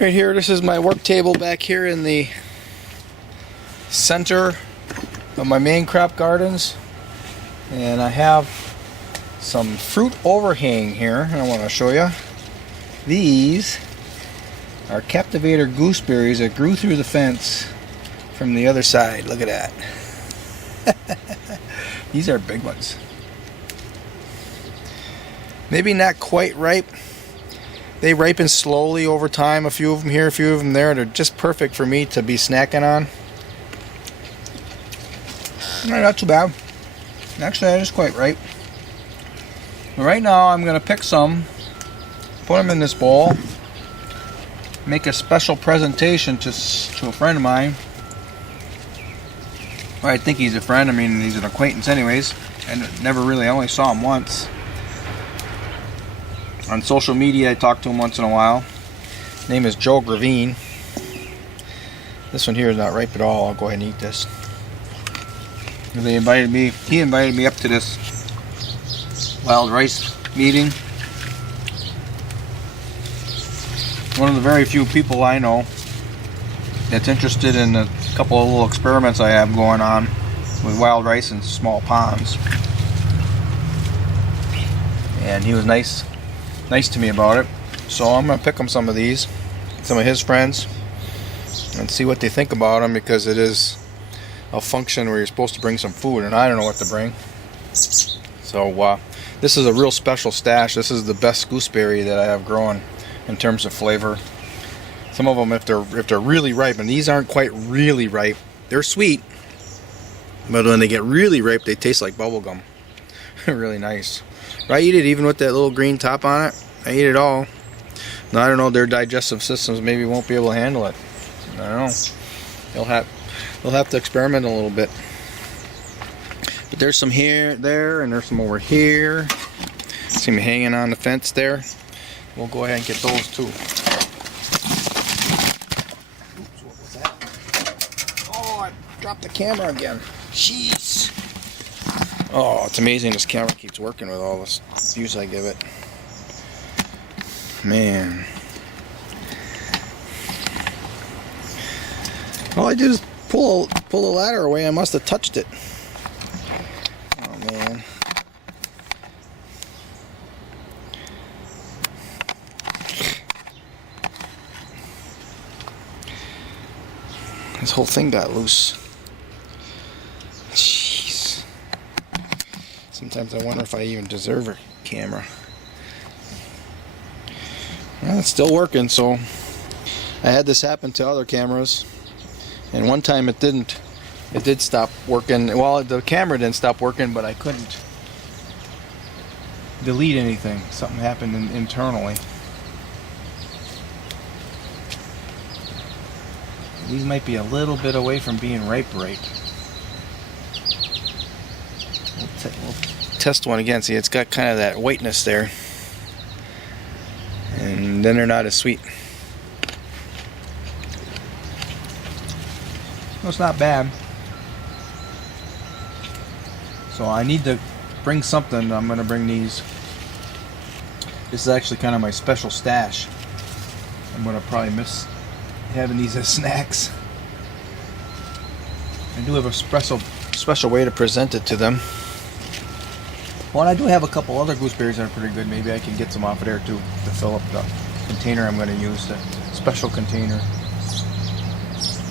Right here, this is my work table back here in the center of my main crop gardens, and I have some fruit overhang here, and I want to show you. These are Captivator gooseberries that grew through the fence from the other side. Look at that. These are big ones. Maybe not quite ripe. They ripen slowly over time, a few of them here, a few of them there. They're just perfect for me to be snacking on. Not too bad. Actually, that is quite ripe. Right now, I'm going to pick some, put them in this bowl, make a special presentation to a friend of mine. Well, I think he's a friend. I mean, he's an acquaintance anyways. I only saw him once. On social media, I talk to him once in a while. His name is Joe Gravine. This one here is not ripe at all. I'll go ahead and eat this. He invited me up to this wild rice meeting. One of the very few people I know that's interested in a couple of little experiments I have going on with wild rice in small ponds. And he was nice to me about it. So I'm going to pick him some of these, some of his friends, and see what they think about them, because it is a function where you're supposed to bring some food, and I don't know what to bring. So this is a real special stash. This is the best gooseberry that I have growing in terms of flavor. Some of them, if they're really ripe, and these aren't quite really ripe, they're sweet, but when they get really ripe, they taste like bubble gum. Really nice. I eat it even with that little green top on it. I eat it all. Now, I don't know, their digestive systems maybe won't be able to handle it. I don't know. They'll have to experiment a little bit. But there's some here, there, and there's some over here. See me hanging on the fence there. We'll go ahead and get those too. Oops, what was that? Oh, I dropped the camera again. Jeez. Oh, it's amazing this camera keeps working with all this views I give it. Man. All I did is pull the ladder away. I must have touched it. Oh, man. This whole thing got loose. Sometimes I wonder if I even deserve a camera. Well, it's still working, so I had this happen to other cameras, and one time it did stop working. Well, the camera didn't stop working, but I couldn't delete anything. Something happened internally. These might be a little bit away from being ripe. We'll test one again. See, it's got kind of that whiteness there, and then they're not as sweet. No, it's not bad. So I need to bring something. I'm going to bring these. This is actually kind of my special stash. I'm going to probably miss having these as snacks. I do have a special way to present it to them. Well, I do have a couple other gooseberries that are pretty good. Maybe I can get some off of there too to fill up the container I'm going to use, the special container.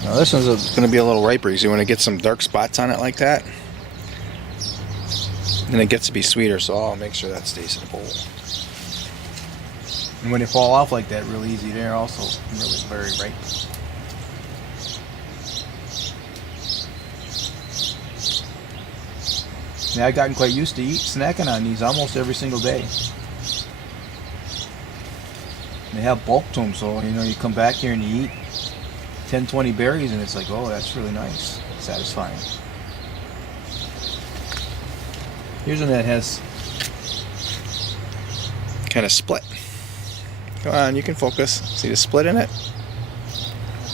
Now this one's going to be a little riper. You see when it gets some dark spots on it like that, then it gets to be sweeter, so I'll make sure that stays in the bowl. And when they fall off like that real easy, they're also really very ripe. Yeah, I've gotten quite used to snacking on these almost every single day. They have bulk to them, so you come back here and you eat 10-20 berries, and it's like, oh, that's really nice, satisfying. Here's one that has kind of split. Come on, you can focus. See the split in it?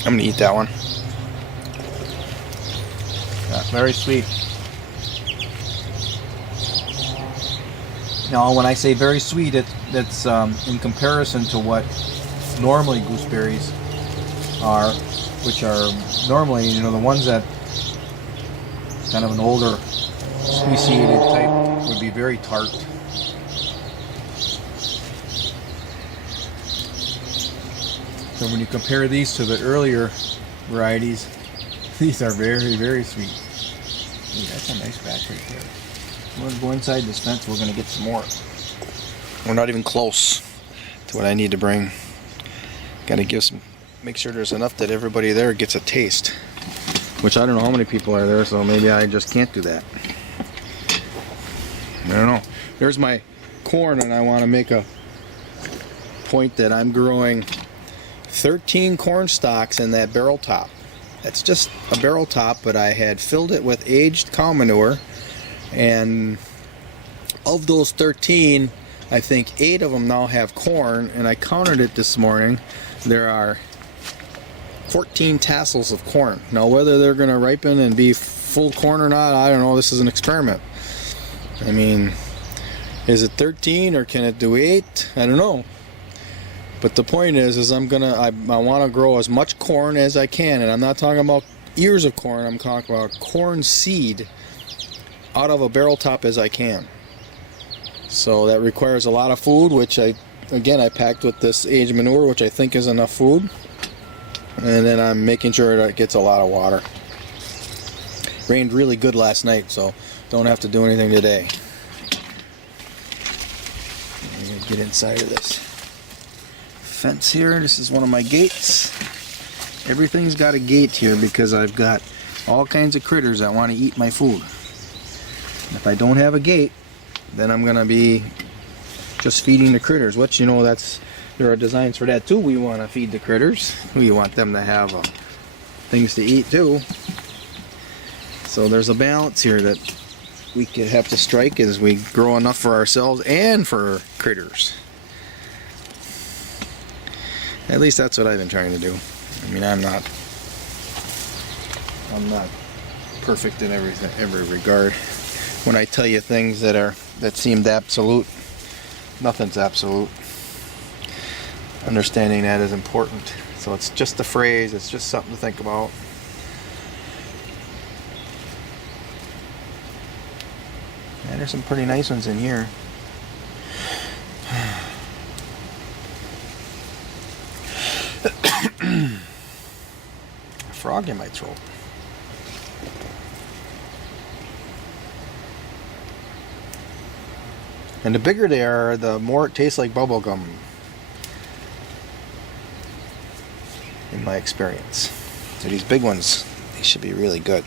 I'm gonna eat that one. Yeah, very sweet. Now, when I say very sweet, that's in comparison to what normally gooseberries are, which are normally, you know, the ones that kind of an older speciated type would be very tart. So when you compare these to the earlier varieties, these are very, very sweet. Ooh, that's a nice batch right there. We're going to go inside this fence. We're going to get some more. We're not even close to what I need to bring. Got to make sure there's enough that everybody there gets a taste. Which I don't know how many people are there, so maybe I just can't do that. I don't know. There's my corn, and I want to make a point that I'm growing 13 corn stalks in that barrel top. That's just a barrel top, but I had filled it with aged cow manure, and of those 13, I think 8 of them now have corn, and I counted it this morning. There are 14 tassels of corn. Now whether they're going to ripen and be full corn or not, I don't know. This is an experiment. I mean, is it 13 or can it do 8? I don't know. But the point is I want to grow as much corn as I can, and I'm not talking about ears of corn. I'm talking about corn seed out of a barrel top as I can. So that requires a lot of food, which I packed with this aged manure, which I think is enough food. And then I'm making sure that it gets a lot of water. Rained really good last night, so don't have to do anything today. I'm going to get inside of this fence here. This is one of my gates. Everything's got a gate here because I've got all kinds of critters that want to eat my food. If I don't have a gate, then I'm going to be just feeding the critters, which, you know, there are designs for that too. We want to feed the critters. We want them to have things to eat too. So there's a balance here that we could have to strike as we grow enough for ourselves and for critters. At least that's what I've been trying to do. I mean, I'm not perfect in every regard. When I tell you things that seemed absolute, nothing's absolute. Understanding that is important. So it's just a phrase, it's just something to think about. And there's some pretty nice ones in here. A frog in my throat. And the bigger they are, the more it tastes like bubble gum, in my experience. So these big ones, they should be really good.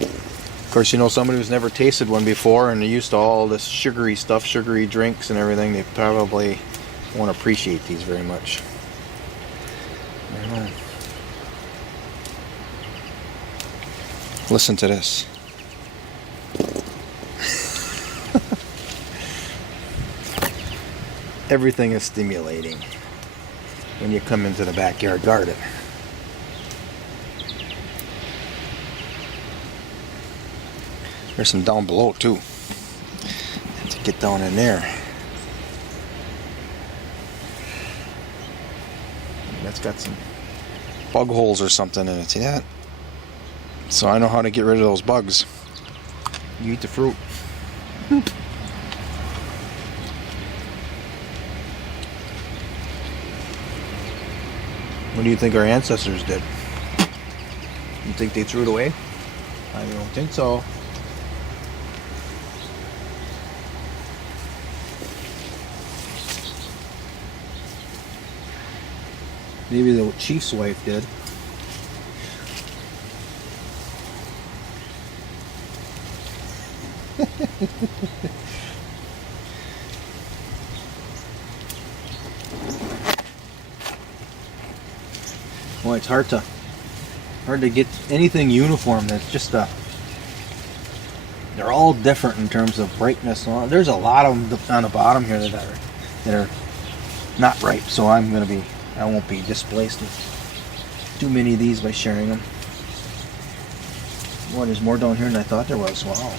Of course, you know, somebody who's never tasted one before and they're used to all this sugary stuff, sugary drinks and everything, they probably won't appreciate these very much. I don't know. Listen to this. Everything is stimulating when you come into the backyard garden. There's some down below too. Have to get down in there. That's got some bug holes or something in it. See that? So I know how to get rid of those bugs. You eat the fruit. What do you think our ancestors did? You think they threw it away? I don't think so. Maybe the chief's wife did. Boy, it's hard to get anything uniform. That's just they're all different in terms of brightness. There's a lot of them on the bottom here that are not ripe, so I won't be displaced with too many of these by sharing them. Boy, there's more down here than I thought there was. Wow.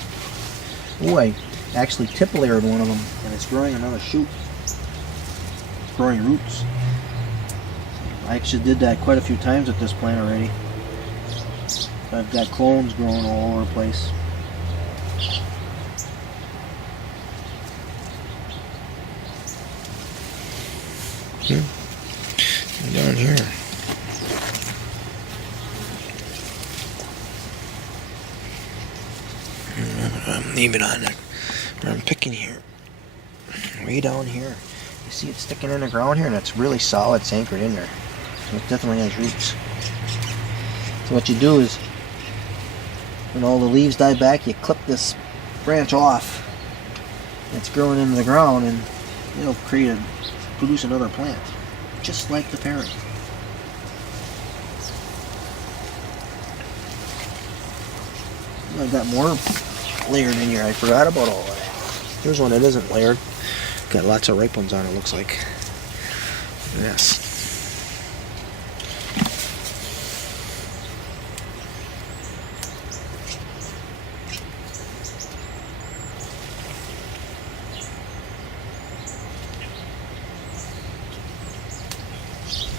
Oh, I actually tip layered one of them, and it's growing another shoot. It's growing roots. I actually did that quite a few times with this plant already. I've got clones growing all over the place. Down here. Leave it on there. I'm picking here. Way down here. You see it sticking in the ground here, and it's really solid. It's anchored in there. So it definitely has roots. So what you do is, when all the leaves die back, you clip this branch off. It's growing into the ground, and it'll produce another plant, just like the parent. I've got more layered in here. I forgot about all that. Here's one that isn't layered. Got lots of ripe ones on it, looks like. Yes.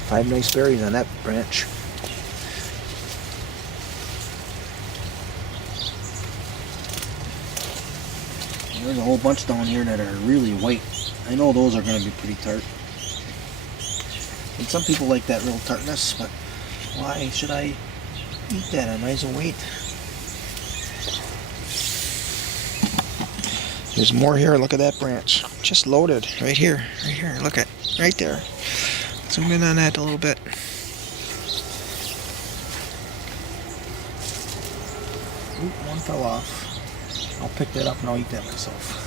Five nice berries on that branch. There's a whole bunch down here that are really white. I know those are going to be pretty tart. And some people like that real tartness, but why should I eat that? I might as well wait. There's more here. Look at that branch. Just loaded. Right here. Right here. Look at right there. Zoom in on that a little bit. Oop, one fell off. I'll pick that up and I'll eat that myself.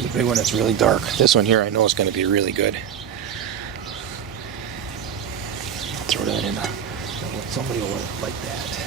The big one that's really dark. This one here I know is going to be really good. I'll throw that in. Somebody will like that.